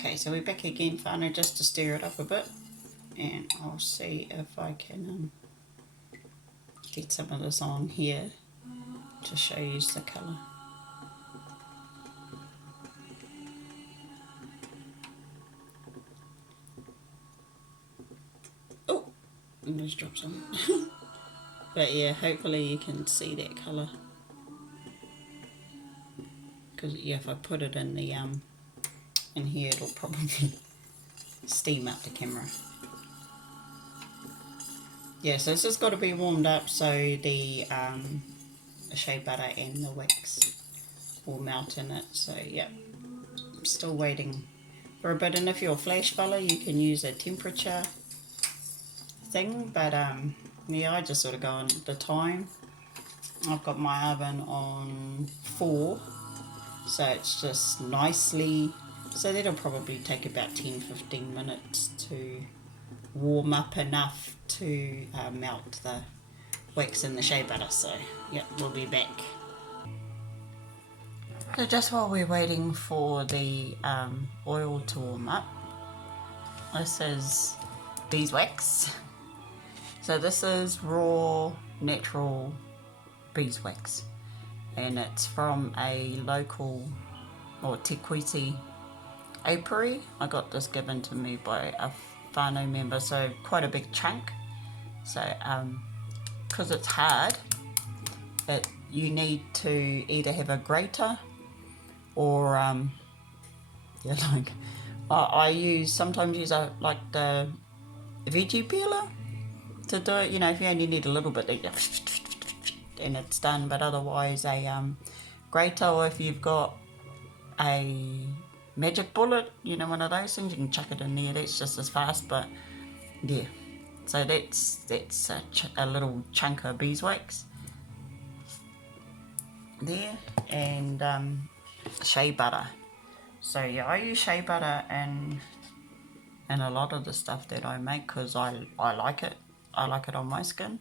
Okay, so we're back again, whānau, just to stir it up a bit, and I'll see if I can get some of this on here to show you the colour. Oh, I just dropped some. But yeah, hopefully you can see that colour. Because yeah, if I put it in the in here, it'll probably steam up the camera. Yeah, so it's just got to be warmed up so the shea butter and the wax will melt in it. So yeah, I'm still waiting for a bit. And if you're a flash fella, you can use a temperature thing. But yeah, I just sort of go on the time. I've got my oven on 4, so it's just nicely. So that'll probably take about 10-15 minutes to warm up enough to melt the wax in the shea butter. So yeah, we'll be back. So just while we're waiting for the oil to warm up, this is beeswax. So this is raw natural beeswax, and it's from a local or Te Kuiti apiary. I got this given to me by a whānau member, so quite a big chunk. So because it's hard, you need to either have a grater or yeah, like I sometimes use like the veggie peeler to do it. You know, if you only need a little bit, and it's done. But otherwise, a grater, or if you've got a magic bullet, you know, one of those things, you can chuck it in there. That's just as fast. But yeah, so that's a little chunk of beeswax there, and shea butter. So yeah, I use shea butter in a lot of the stuff that I make because I like it. I like it on my skin.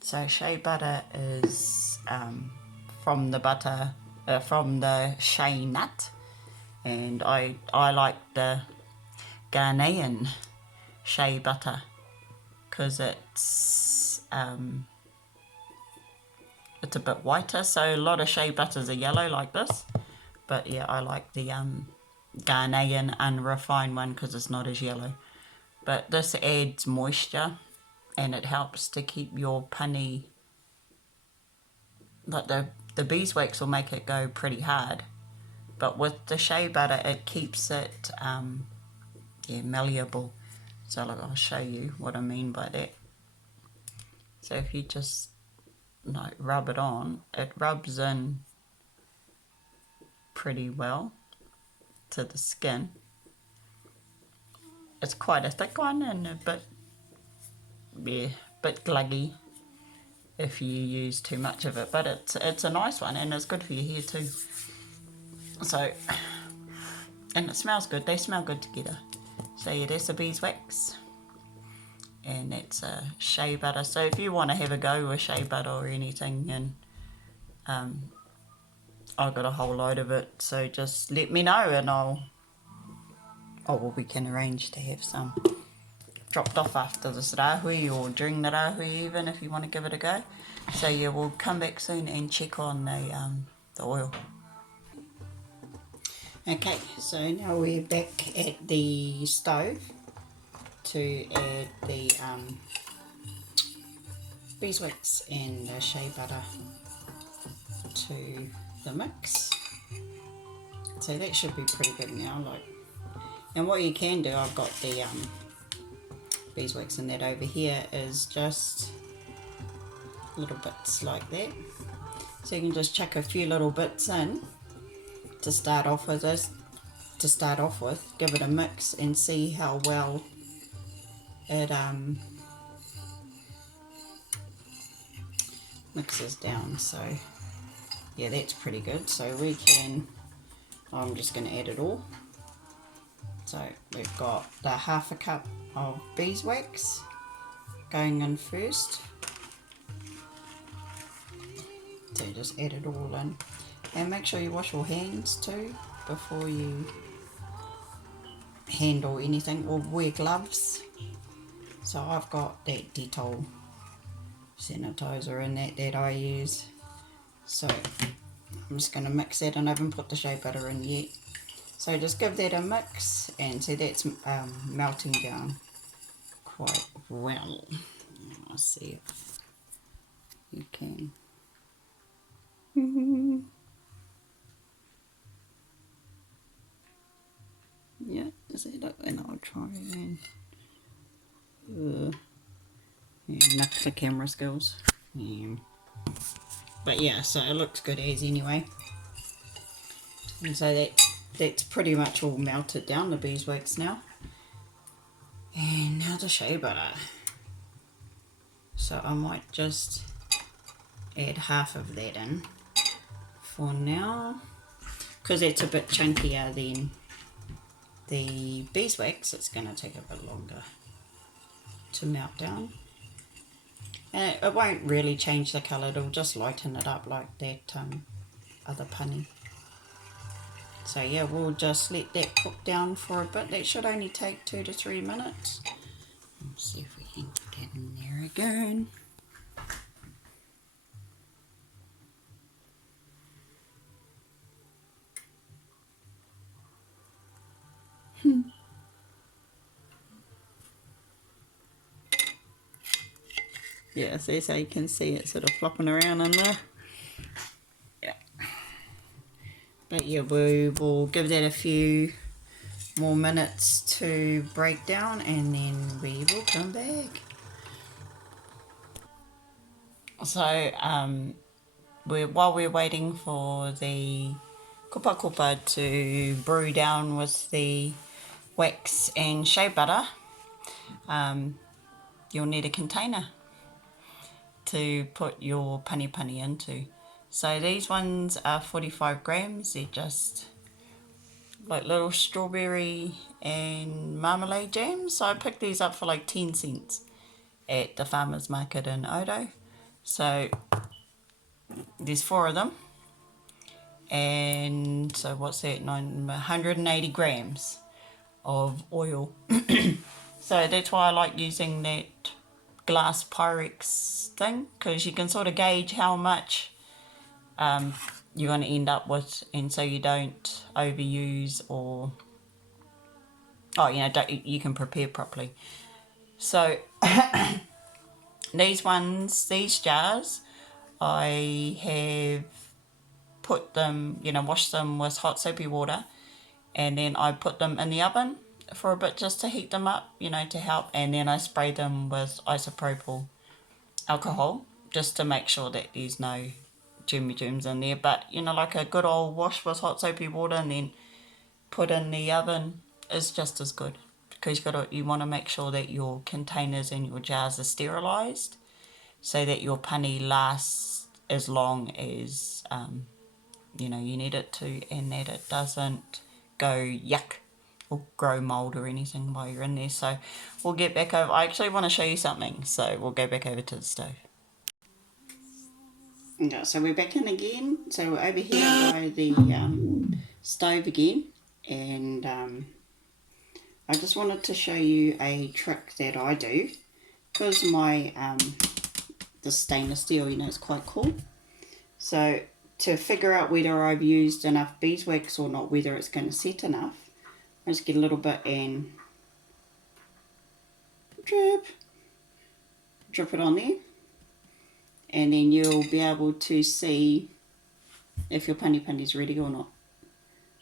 So shea butter is from the shea nut, and I like the Ghanaian shea butter because it's a bit whiter. So a lot of shea butters are yellow like this, but yeah, I like the Ghanaian unrefined one because it's not as yellow. But this adds moisture, and it helps to keep your pani, like the beeswax will make it go pretty hard, but with the shea butter it keeps it malleable. So look, I'll show you what I mean by that. So if you just rub it on, it rubs in pretty well to the skin. It's quite a thick one and a bit gluggy if you use too much of it, but it's a nice one and it's good for your hair too. So, and it smells good. They smell good together. So yeah, that's the beeswax, and that's a shea butter. So if you want to have a go with shea butter or anything, and I've got a whole load of it, so just let me know and we can arrange to have some dropped off after this rahui or during the rahui even, if you want to give it a go. So yeah, we'll come back soon and check on the oil. Okay, so now we're back at the stove to add the beeswax and the shea butter to the mix. So that should be pretty good now. And what you can do, I've got the beeswax in that over here, is just little bits like that. So you can just chuck a few little bits in to start off with give it a mix and see how well it mixes down. So yeah, that's pretty good. So I'm just going to add it all. So we've got the 1/2 cup of beeswax going in first. So just add it all in, and make sure you wash your hands too before you handle anything or wear gloves. So I've got that Dettol sanitizer in that I use. So I'm just going to mix that, and I haven't put the shea butter in yet. So just give that a mix, and so that's melting down quite well. I'll see if you can. Yeah, is that it? And I'll try and knock the camera skills. But yeah, so it looks good as anyway. And so that's pretty much all melted down, the beeswax now. And now the shea butter. So I might just add half of that in for now, because it's a bit chunkier than the beeswax. It's going to take a bit longer to melt down. And it won't really change the colour, it'll just lighten it up like that other pani. So yeah, we'll just let that cook down for a bit. That should only take 2 to 3 minutes. Let's see if we can get that in there again. Yeah, so you can see it sort of flopping around in there. Yeah. But yeah, we will give that a few more minutes to break down, and then we will come back. So while we're waiting for the Kopakopa to brew down with the wax and shea butter, you'll need a container to put your panipani into. So these ones are 45 grams. They're just like little strawberry and marmalade jams. So I picked these up for like 10 cents at the farmer's market in Odo. So there's 4 of them. And so what's that, 180 grams of oil. So that's why I like using that glass Pyrex thing, because you can sort of gauge how much you're going to end up with, and so you don't overuse or you can prepare properly. So these jars, I have put them, washed them with hot soapy water, and then I put them in the oven for a bit just to heat them up, to help, and then I spray them with isopropyl alcohol just to make sure that there's no germs in there. But like a good old wash with hot soapy water and then put in the oven is just as good, because you want to make sure that your containers and your jars are sterilized so that your pani lasts as long as you need it to, and that it doesn't go yuck or grow mold or anything while you're in there. So we'll get back over. I actually want to show you something, so we'll go back over to the stove. Okay, so we're back in again. So we're over here by the stove again, and I just wanted to show you a trick that I do, because my the stainless steel, it's quite cool. So to figure out whether I've used enough beeswax or not, whether it's going to set enough, I just get a little bit and drip it on there, and then you'll be able to see if your panipani is ready or not.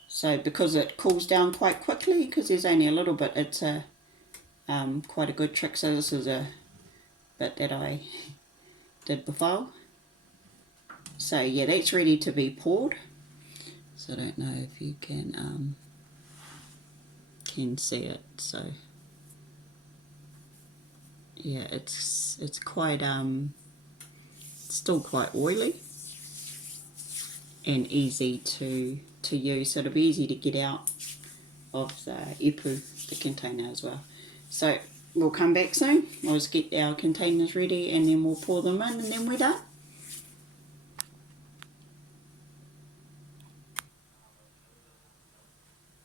So because it cools down quite quickly, because there's only a little bit, it's a quite a good trick. So this is a bit that I did before. So yeah, that's ready to be poured. So I don't know if you can see it. So yeah, it's quite still quite oily and easy to use. So it'll be easy to get out of the ipu, the container as well. So we'll come back soon. We'll just get our containers ready, and then we'll pour them in, and then we're done.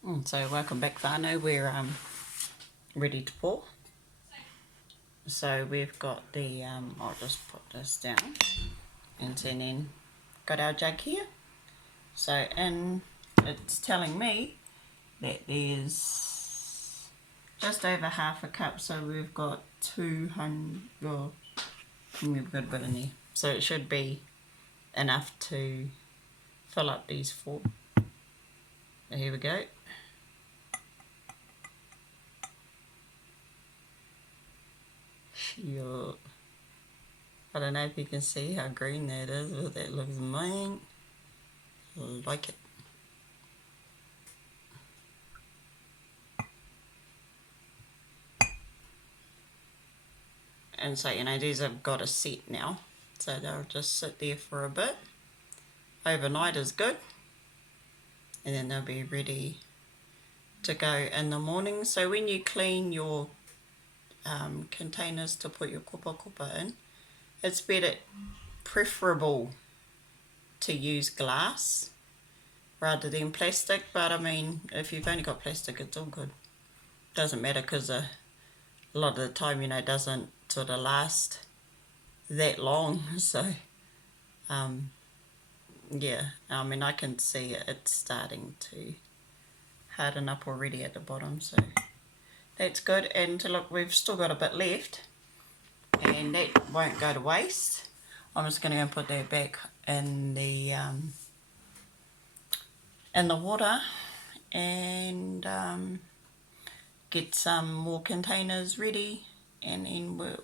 So welcome back whānau, we're ready to pour. So we've got the, I'll just put this down, and then got our jug here. So it's telling me that there's just over half a cup, so we've got 200, well, we've got a bit in there. So it should be enough to fill up these 4. Here we go. I don't know if you can see how green that is, but that looks amazing. I like it. And so, these have got a set now, so they'll just sit there for a bit. Overnight is good, and then they'll be ready to go in the morning. So when you clean your containers to put your kopakopa in, it's preferable to use glass rather than plastic, but I mean, if you've only got plastic, it's all good. Doesn't matter, because a lot of the time, it doesn't sort of last that long. So yeah, I mean, I can see it's starting to harden up already at the bottom, so that's good. And look, we've still got a bit left, and that won't go to waste. I'm just going to go and put that back in the water, and get some more containers ready, and then we'll